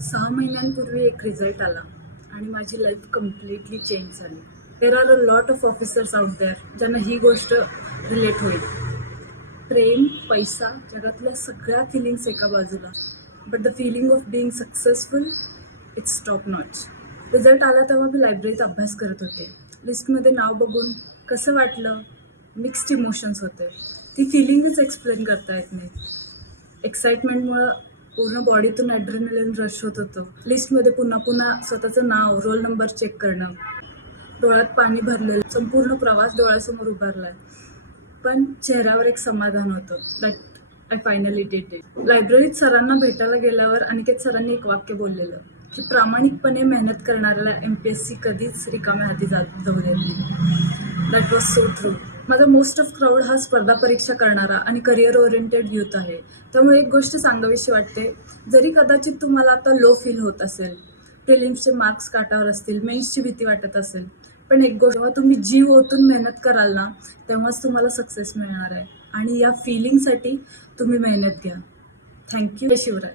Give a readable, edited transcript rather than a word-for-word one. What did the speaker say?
6 महिन्यांपूर्वी एक रिझल्ट आला आणि माझी लाईफ कम्प्लिटली चेंज झाली. There are a lot of officers out there ज्यांना ही गोष्ट रिलेट होईल. प्रेम, पैसा, जगातल्या सगळ्या फिलिंग्स एका बाजूला, but the feeling of being successful it's top notch. Result आला तेव्हा मी लायब्ररीत अभ्यास करत होते. लिस्टमध्ये नाव बघून कसं वाटलं, मिक्स्ड इमोशन्स होते. ती फिलिंगच एक्सप्लेन करता येत नाही. एक्साइटमेंटमुळं पूर्ण बॉडीतून ॲड्रेनलिन रश होत होतं. लिस्टमध्ये पुन्हा पुन्हा स्वतःचं नाव, रोल नंबर चेक करणं, डोळ्यात पाणी भरलेलं, संपूर्ण प्रवास डोळ्यासमोर उभारलाय. पण चेहऱ्यावर एक समाधान होतं, that I finally did it. लायब्ररीत सरांना भेटायला गेल्यावर अनिकेत सरांनी एक वाक्य बोललेलं की प्रामाणिकपणे मेहनत करणाऱ्याला MPSC कधीच रिकाम्या हाती जाऊ देत नाही. That was so true. माझा मोस्ट ऑफ क्राऊड हा स्पर्धा परीक्षा करणारा आणि करिअर ओरिएंटेड यूथ आहे. त्यामुळे एक गोष्ट सांगावीशी वाटते, जरी कदाचित तुम्हाला आता लो फील होत असेल, प्रिलिम्सचे मार्क्स काटावर असतील, मेन्सची भीती वाटत असेल, पण एक गोष्ट, जेव्हा तुम्ही जीव ओतून मेहनत कराल ना, तेव्हाच तुम्हाला सक्सेस मिळणार आहे. आणि या फिलिंगसाठी तुम्ही मेहनत घ्या. थँक्यू. शिवराय.